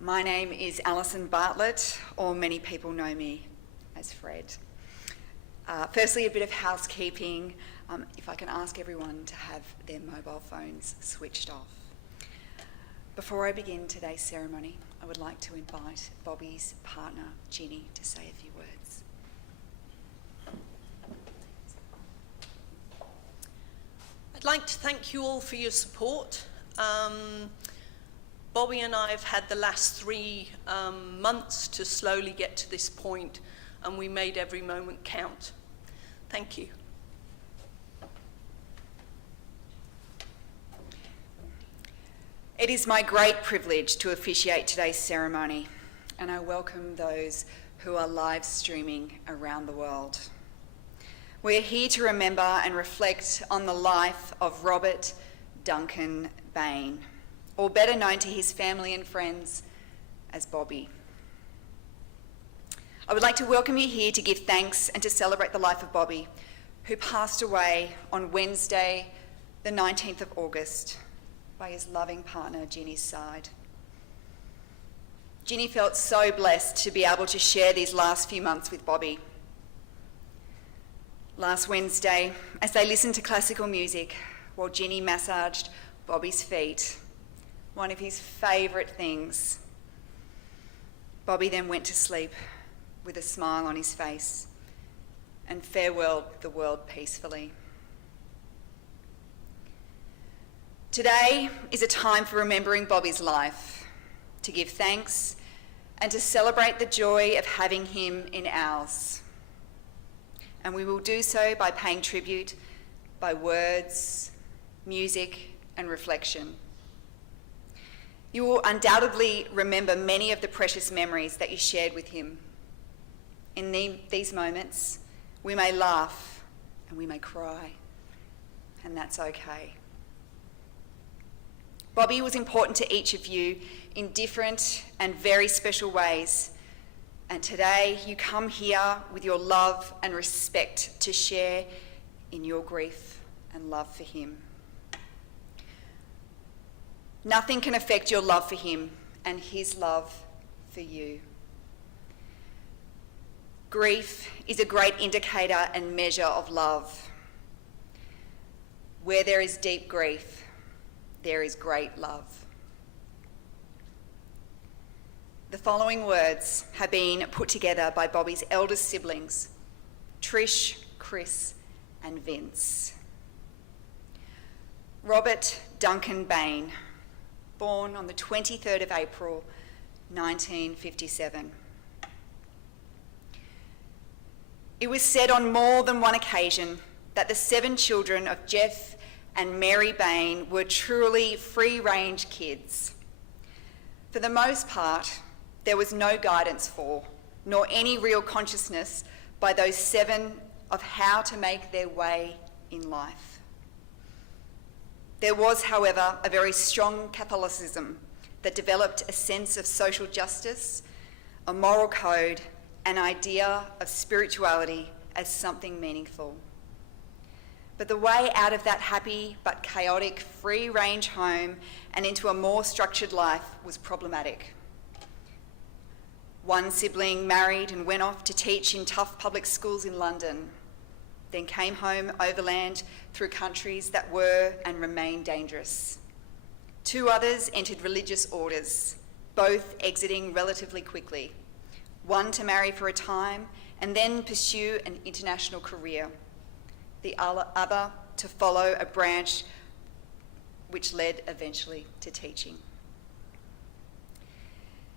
My name is Alison Bartlett, or many people know me as Fred. Firstly, a bit of housekeeping. If I can ask everyone to have their mobile phones switched off. Before I begin today's ceremony, I would like to invite Bobby's partner, Ginny, to say a few words. I'd like to thank you all for your support. Bobby and I have had the last 3 months to slowly get to this point, and we made every moment count. Thank you. It is my great privilege to officiate today's ceremony, and I welcome those who are live streaming around the world. We are here to remember and reflect on the life of Robert Duncan Bain, or better known to his family and friends as Bobby. I would like to welcome you here to give thanks and to celebrate the life of Bobby, who passed away on Wednesday, the 19th of August, by his loving partner, Ginny's side. Ginny felt so blessed to be able to share these last few months with Bobby. Last Wednesday, as they listened to classical music while Ginny massaged Bobby's feet, one of his favourite things, Bobby then went to sleep with a smile on his face and farewelled the world peacefully. Today is a time for remembering Bobby's life, to give thanks and to celebrate the joy of having him in ours. and we will do so by paying tribute by words, music, and reflection. You will undoubtedly remember many of the precious memories that you shared with him. In these moments, we may laugh and we may cry, and that's okay. Bobby was important to each of you in different and very special ways, and today you come here with your love and respect to share in your grief and love for him. Nothing can affect your love for him and his love for you. Grief is a great indicator and measure of love. Where there is deep grief, there is great love. The following words have been put together by Bobby's eldest siblings, Trish, Chris, and Vince. Robert Duncan Bain, born on the 23rd of April, 1957. It was said on more than one occasion that the 7 children of Jeff and Mary Bain were truly free-range kids. For the most part, there was no guidance for, nor any real consciousness by those 7 of how to make their way in life. There was, however, a very strong Catholicism that developed a sense of social justice, a moral code, an idea of spirituality as something meaningful. But the way out of that happy but chaotic free-range home and into a more structured life was problematic. One sibling married and went off to teach in tough public schools in London, then came home overland through countries that were and remain dangerous. 2 others entered religious orders, both exiting relatively quickly. One to marry for a time and then pursue an international career. The other to follow a branch which led eventually to teaching.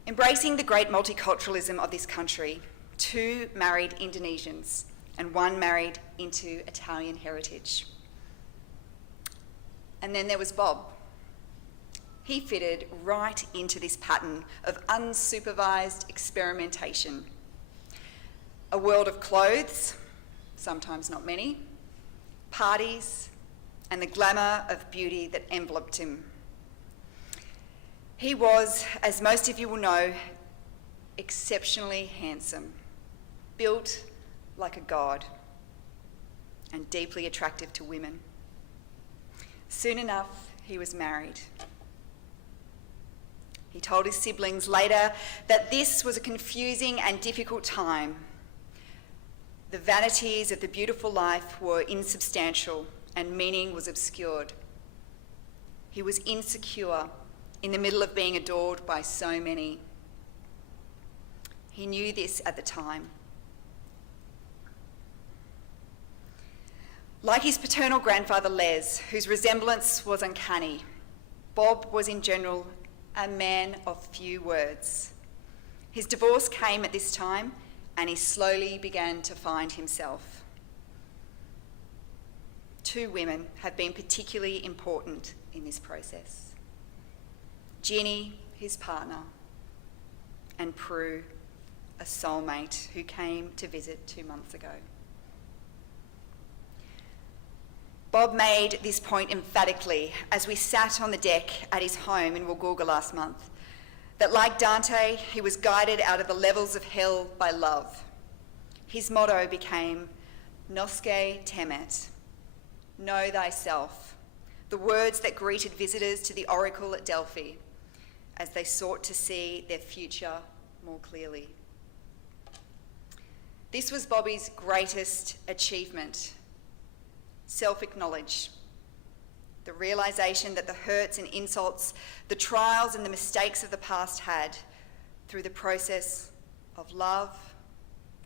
Embracing the great multiculturalism of this country, 2 married Indonesians and 1 married into Italian heritage. And then there was Bob. He fitted right into this pattern of unsupervised experimentation. A world of clothes, sometimes not many, parties, and the glamour of beauty that enveloped him. He was, as most of you will know, exceptionally handsome, built like a god, and deeply attractive to women. Soon enough, he was married. He told his siblings later that this was a confusing and difficult time. The vanities of the beautiful life were insubstantial and meaning was obscured. He was insecure in the middle of being adored by so many. He knew this at the time. Like his paternal grandfather Les, whose resemblance was uncanny, Bob was in general a man of few words. His divorce came at this time and he slowly began to find himself. 2 women have been particularly important in this process. Ginny, his partner, and Prue, a soulmate who came to visit 2 months ago. Bob made this point emphatically as we sat on the deck at his home in Woolgoolga last month, that like Dante, he was guided out of the levels of hell by love. His motto became, Nosce temet, know thyself, the words that greeted visitors to the oracle at Delphi as they sought to see their future more clearly. This was Bobby's greatest achievement. Self-acknowledge, the realisation that the hurts and insults, the trials and the mistakes of the past had, through the process of love,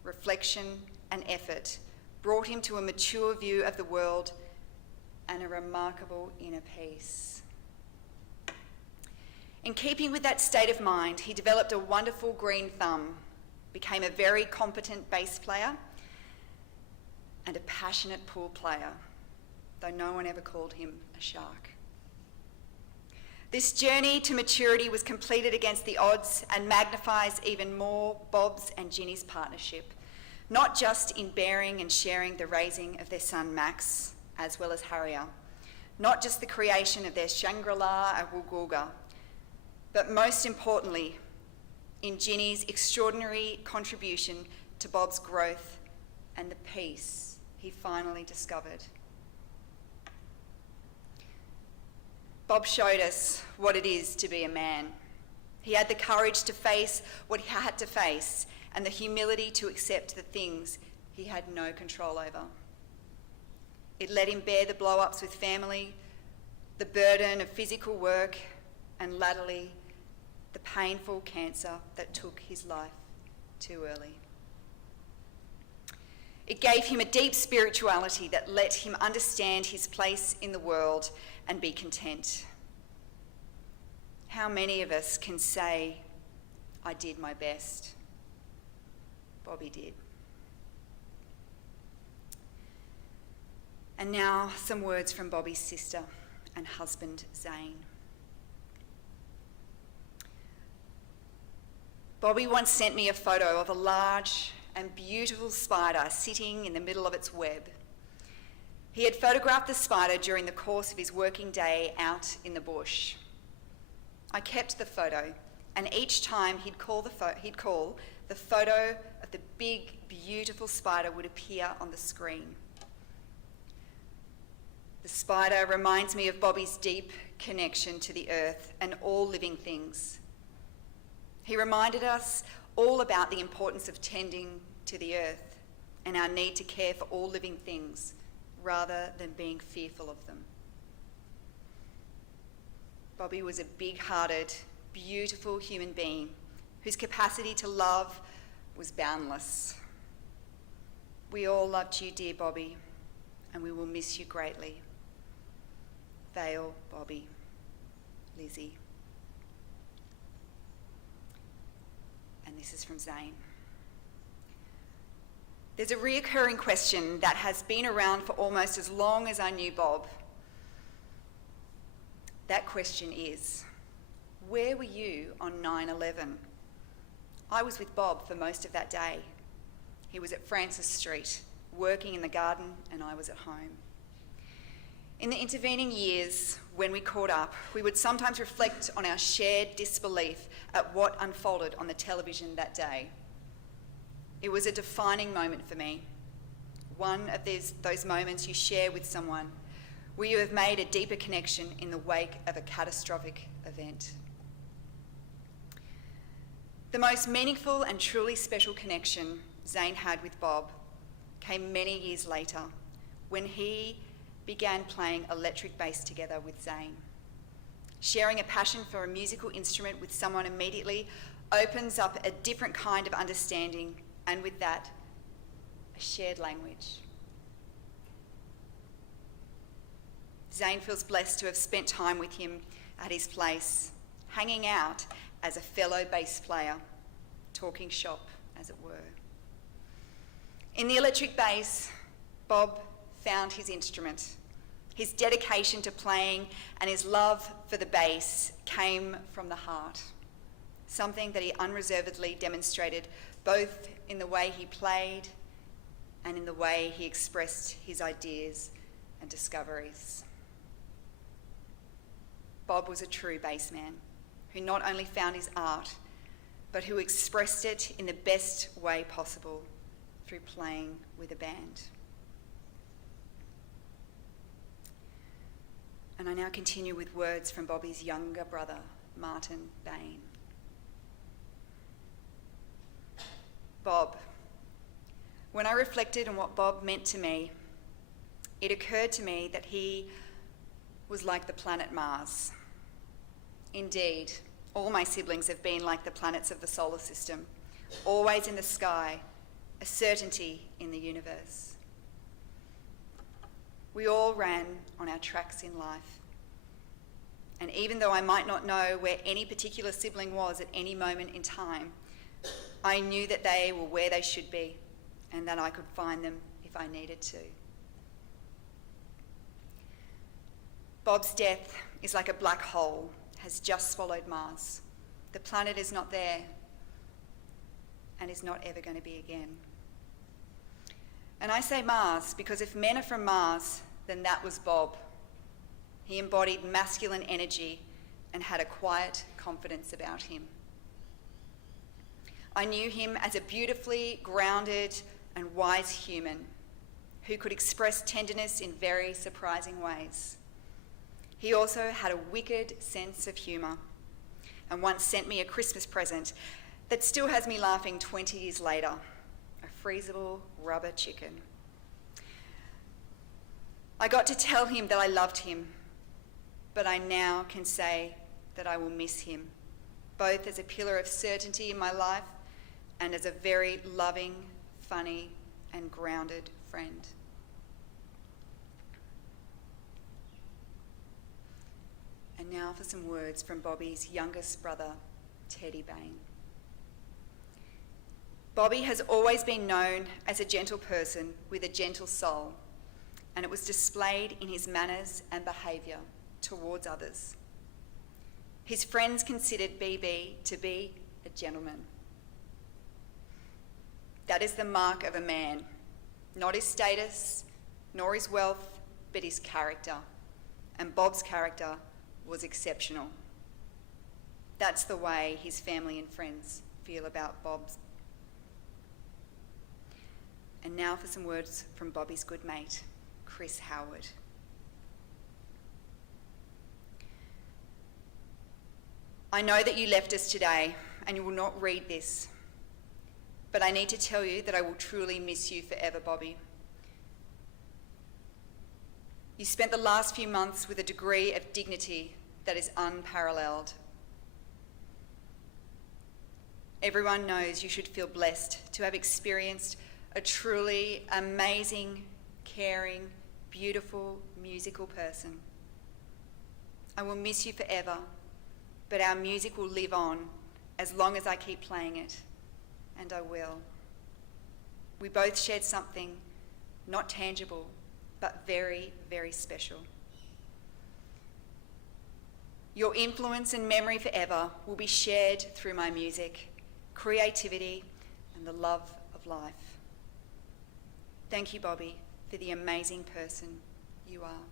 reflection and effort, brought him to a mature view of the world and a remarkable inner peace. In keeping with that state of mind, he developed a wonderful green thumb, became a very competent bass player, and a passionate pool player, though no one ever called him a shark. This journey to maturity was completed against the odds and magnifies even more Bob's and Ginny's partnership, not just in bearing and sharing the raising of their son Max, as well as Harrier, not just the creation of their Shangri-La at Woolgoolga, but most importantly, in Ginny's extraordinary contribution to Bob's growth and the peace he finally discovered. Bob showed us what it is to be a man. He had the courage to face what he had to face and the humility to accept the things he had no control over. It let him bear the blow-ups with family, the burden of physical work, and latterly, the painful cancer that took his life too early. It gave him a deep spirituality that let him understand his place in the world and be content. How many of us can say, I did my best? Bobby did. And now some words from Bobby's sister and husband, Zane. Bobby once sent me a photo of a large and beautiful spider sitting in the middle of its web. He had photographed the spider during the course of his working day out in the bush. I kept the photo, and each time he'd call the photo of the big, beautiful spider would appear on the screen. The spider reminds me of Bobby's deep connection to the earth and all living things. He reminded us all about the importance of tending to the earth and our need to care for all living things rather than being fearful of them. Bobby was a big-hearted, beautiful human being whose capacity to love was boundless. We all loved you, dear Bobby, and we will miss you greatly. Vale, Bobby, Lizzie. And this is from Zane. There's a reoccurring question that has been around for almost as long as I knew Bob. That question is, where were you on 9/11? I was with Bob for most of that day. He was at Francis Street, working in the garden, and I was at home. In the intervening years, when we caught up, we would sometimes reflect on our shared disbelief at what unfolded on the television that day. It was a defining moment for me, one of those moments you share with someone where you have made a deeper connection in the wake of a catastrophic event. The most meaningful and truly special connection Zane had with Bob came many years later when he began playing electric bass together with Zane. Sharing a passion for a musical instrument with someone immediately opens up a different kind of understanding, and with that, a shared language. Zane feels blessed to have spent time with him at his place, hanging out as a fellow bass player, talking shop, as it were. In the electric bass, Bob found his instrument. His dedication to playing and his love for the bass came from the heart, something that he unreservedly demonstrated both in the way he played and in the way he expressed his ideas and discoveries. Bob was a true bassman who not only found his art, but who expressed it in the best way possible through playing with a band. And I now continue with words from Bobby's younger brother, Martin Bain. Bob. When I reflected on what Bob meant to me, it occurred to me that he was like the planet Mars. Indeed, all my siblings have been like the planets of the solar system, always in the sky, a certainty in the universe. We all ran on our tracks in life. And even though I might not know where any particular sibling was at any moment in time, I knew that they were where they should be and that I could find them if I needed to. Bob's death is like a black hole, has just swallowed Mars. The planet is not there and is not ever going to be again. And I say Mars because if men are from Mars, then that was Bob. He embodied masculine energy and had a quiet confidence about him. I knew him as a beautifully grounded and wise human who could express tenderness in very surprising ways. He also had a wicked sense of humour and once sent me a Christmas present that still has me laughing 20 years later, a freezable rubber chicken. I got to tell him that I loved him, but I now can say that I will miss him, both as a pillar of certainty in my life and as a very loving, funny, and grounded friend. And now for some words from Bobby's youngest brother, Teddy Bain. Bobby has always been known as a gentle person with a gentle soul, and it was displayed in his manners and behaviour towards others. His friends considered BB to be a gentleman. That is the mark of a man, not his status, nor his wealth, but his character. And Bob's character was exceptional. That's the way his family and friends feel about Bob's. And now for some words from Bobby's good mate, Chris Howard. I know that you left us today and you will not read this, but I need to tell you that I will truly miss you forever, Bobby. You spent the last few months with a degree of dignity that is unparalleled. Everyone knows you should feel blessed to have experienced a truly amazing, caring, beautiful, musical person. I will miss you forever, but our music will live on as long as I keep playing it, and I will. We both shared something not tangible, but very, very special. Your influence and memory forever will be shared through my music, creativity, and the love of life. Thank you, Bobby, for the amazing person you are.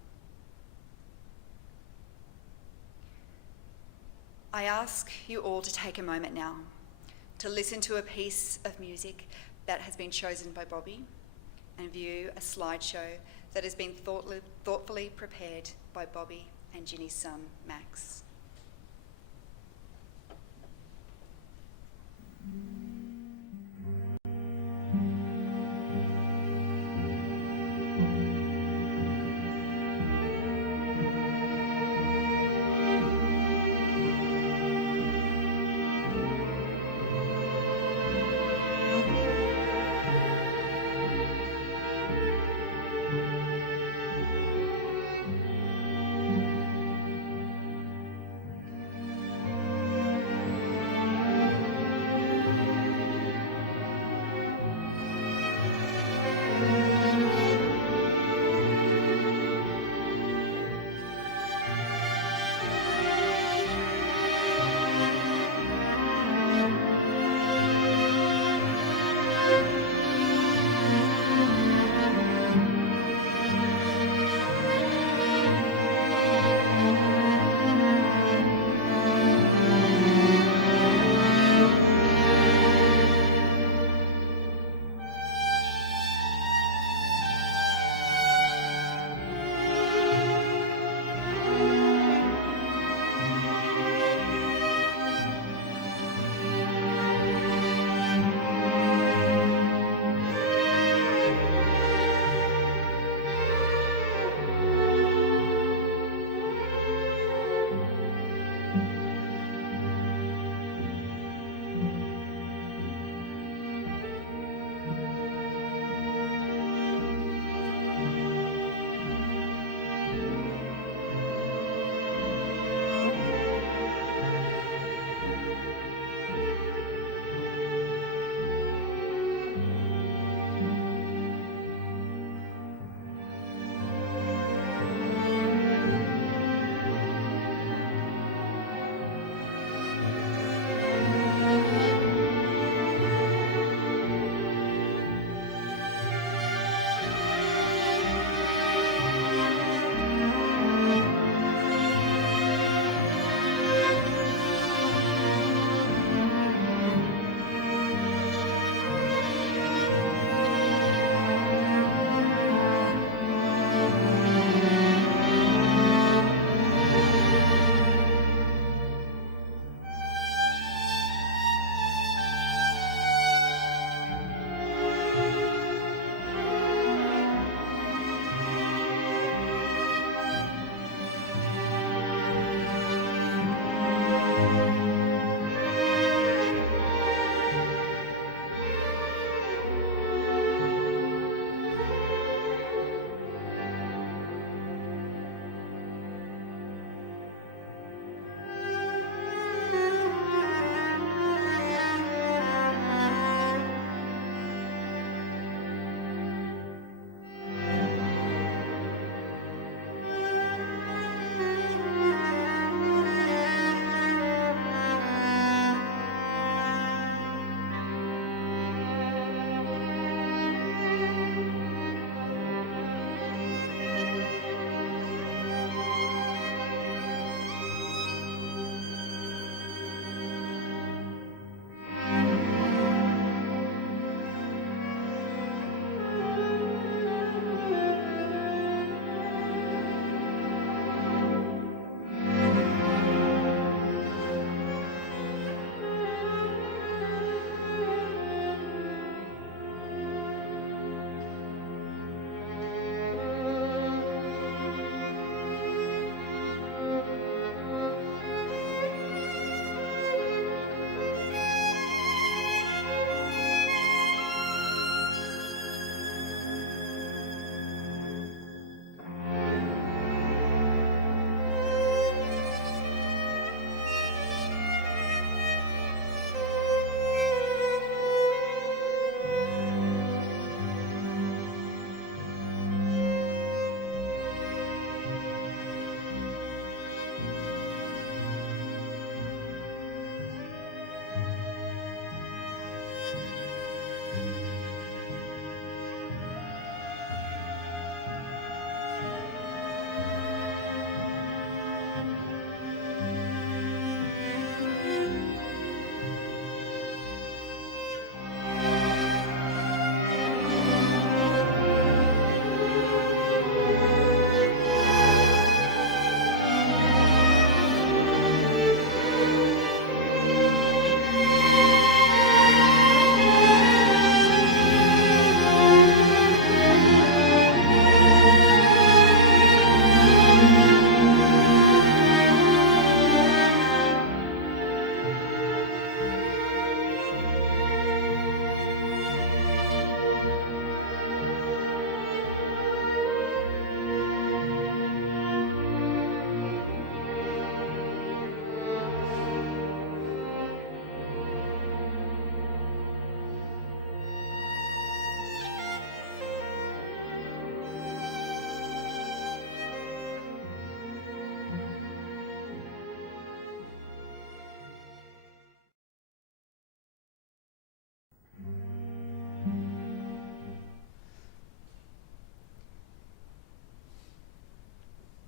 I ask you all to take a moment now to listen to a piece of music that has been chosen by Bobby and view a slideshow that has been thoughtfully prepared by Bobby and Ginny's son, Max.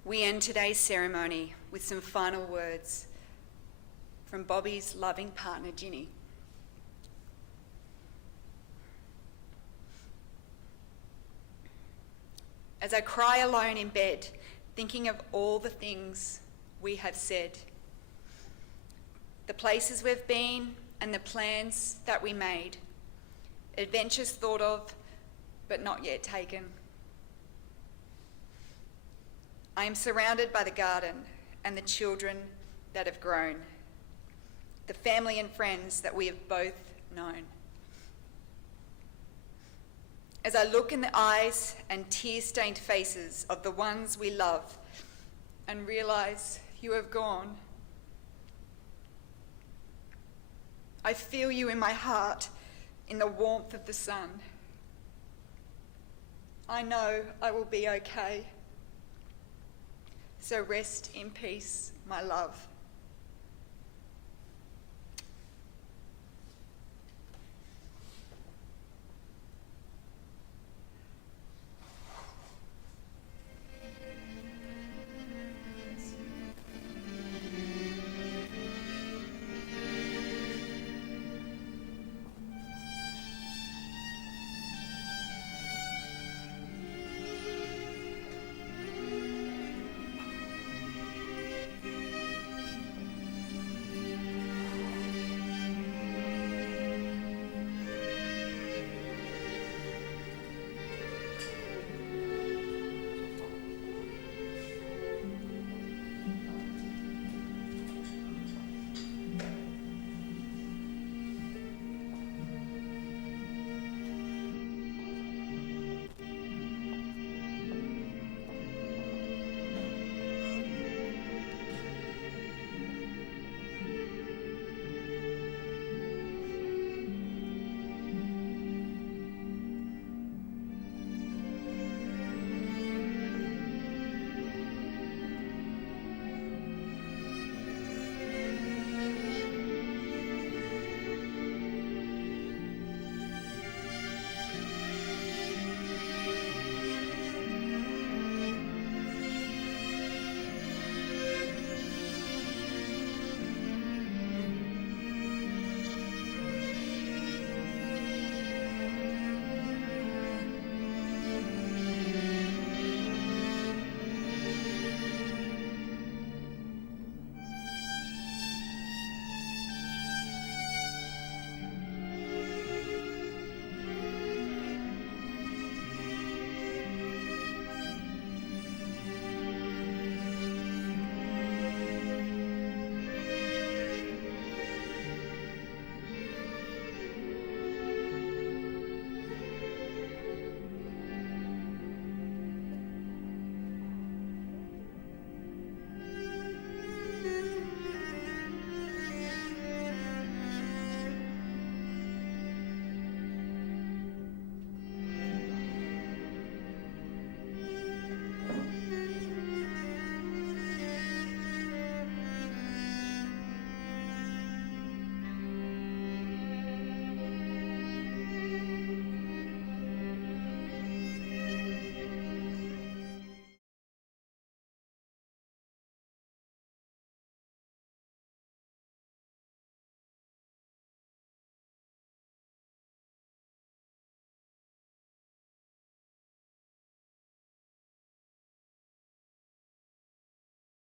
we end today's ceremony with some final words from Bobby's loving partner, Ginny. As I cry alone in bed, thinking of all the things we have said, the places we've been and the plans that we made, adventures thought of but not yet taken. I am surrounded by the garden and the children that have grown, the family and friends that we have both known. As I look in the eyes and tear-stained faces of the ones we love and realise you have gone, I feel you in my heart in the warmth of the sun. I know I will be okay. So rest in peace, my love.